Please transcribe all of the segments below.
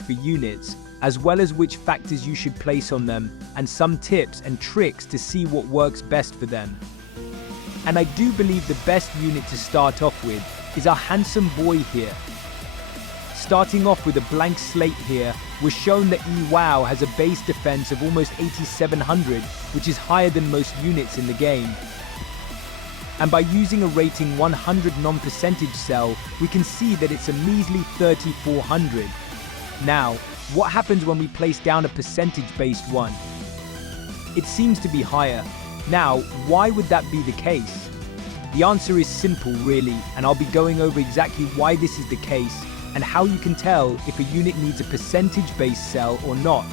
for units, as well as which factors you should place on them, and some tips and tricks to see what works best for them. And I do believe the best unit to start off with is our handsome boy here. Starting off with a blank slate here, we're shown that EWOW has a base defense of almost 8700, which is higher than most units in the game. And by using a rating 100 non-percentage cell, we can see that it's a measly 3400. Now, what happens when we place down a percentage-based one? It seems to be higher. Now, why would that be the case? The answer is simple, really, and I'll be going over exactly why this is the case and how you can tell if a unit needs a percentage-based cell or not.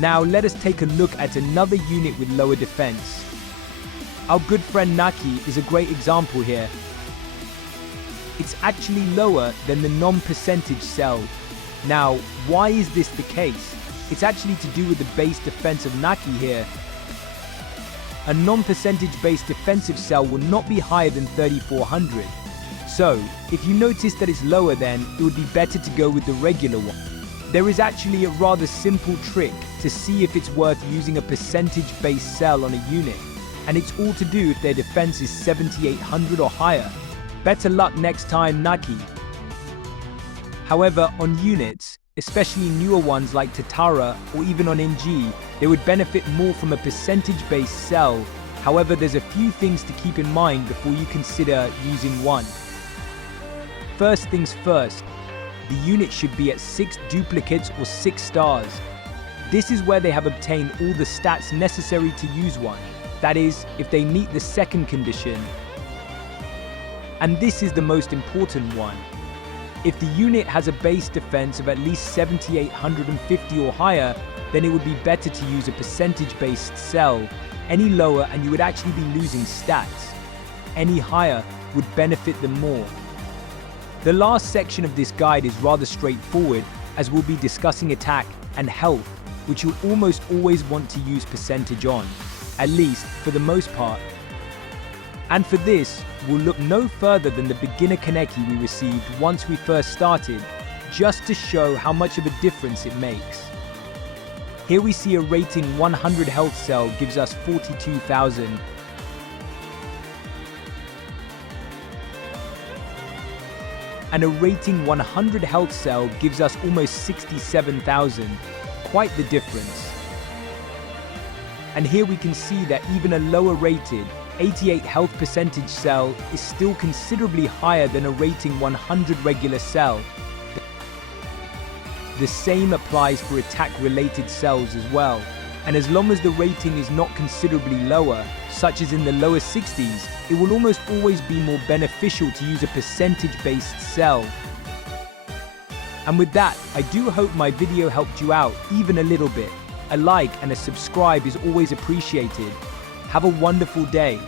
Now, let us take a look at another unit with lower defense. Our good friend Naki is a great example here. It's actually lower than the non-percentage cell. Now, why is this the case? It's actually to do with the base defense of Naki here. A non-percentage based defensive cell will not be higher than 3400. So, if you notice that it's lower, then it would be better to go with the regular one. There is actually a rather simple trick to see if it's worth using a percentage based cell on a unit, and it's all to do if their defense is 7800 or higher. Better luck next time, Naki. However, on units, especially newer ones like Tatara or even on NG, they would benefit more from a percentage-based cell. However, there's a few things to keep in mind before you consider using one. First things first, the unit should be at 6 duplicates or 6 stars. This is where they have obtained all the stats necessary to use one. That is, if they meet the second condition. And this is the most important one. If the unit has a base defense of at least 7850 or higher, then it would be better to use a percentage-based cell. Any lower and you would actually be losing stats. Any higher would benefit them more. The last section of this guide is rather straightforward, as we'll be discussing attack and health, which you'll almost always want to use percentage on, at least for the most part. And for this, we'll look no further than the beginner Kaneki we received once we first started, just to show how much of a difference it makes. Here we see a rating 100 health cell gives us 42,000. And a rating 100 health cell gives us almost 67,000. Quite the difference. And here we can see that even a lower rated 88 health percentage cell is still considerably higher than a rating 100 regular cell. The same applies for attack-related cells as well, and as long as the rating is not considerably lower, such as in the lower 60s, it will almost always be more beneficial to use a percentage-based cell. And with that, I do hope my video helped you out even a little bit. A like and a subscribe is always appreciated. Have a wonderful day.